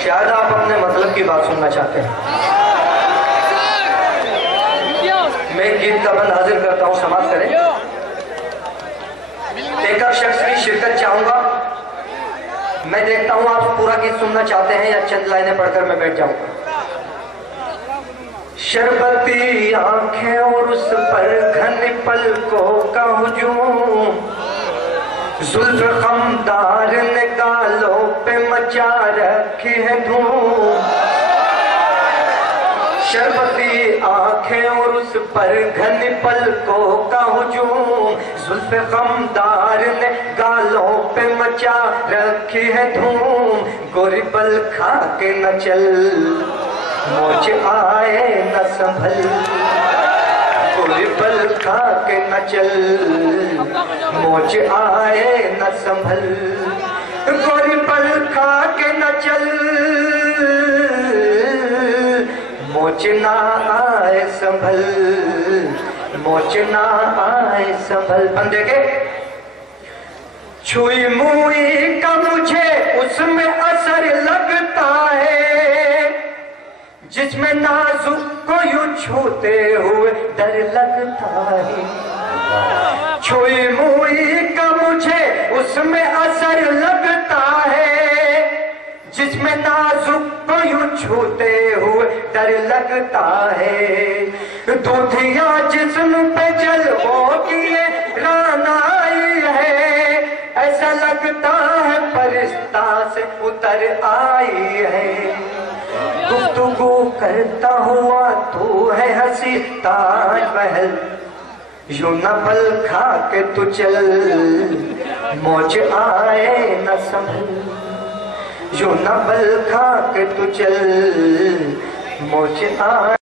शायद आप अपने मतलब की बात सुनना चाहते हैं। मैं गीत का बंद हाजिर करता हूं, समाप्त करें। एक शख्स की शिरकत चाहूंगा। मैं देखता हूं आप पूरा गीत सुनना चाहते हैं या चंद लाइनें पढ़कर मैं बैठ जाऊंगा। शरबती आंखें और उस पर घन पलकों का हुजूम, जुल्फ खमदार ने गालों पे मचा रखी है धूम। शरबती आंखें और उस पर घन पलकों का हुजूम, जुल्फ खमदार ने गालों पे मचा रखी है धूम। गोरी बल खा के न चल, मोच आए न संभल। गोरी बल खा के न चल, मोच आए न संभल। गोरी बल खा के न चल, मोच ना आए संभल। मोच ना आए संभल। बंदे के छुई मुई का मुझे उसमें असर लगता है, जिसमें नाजुक को यूं छूते हुए डर लगता है। छुई मुई का मुझे उसमें असर लगता है, जिसमें नाजुक को यूं छूते हुए डर लगता है। दूधिया जिस्म पे जलवों की ये रानाई है, ऐसा लगता है फरिश्ता से उतर आई है। गुफ्तगू करता हुआ तू है हंसी ताज महल, यूं न पल खा के तू चल, मौज आए न संभल। यूं न पल खा के तू चल, मौज आए।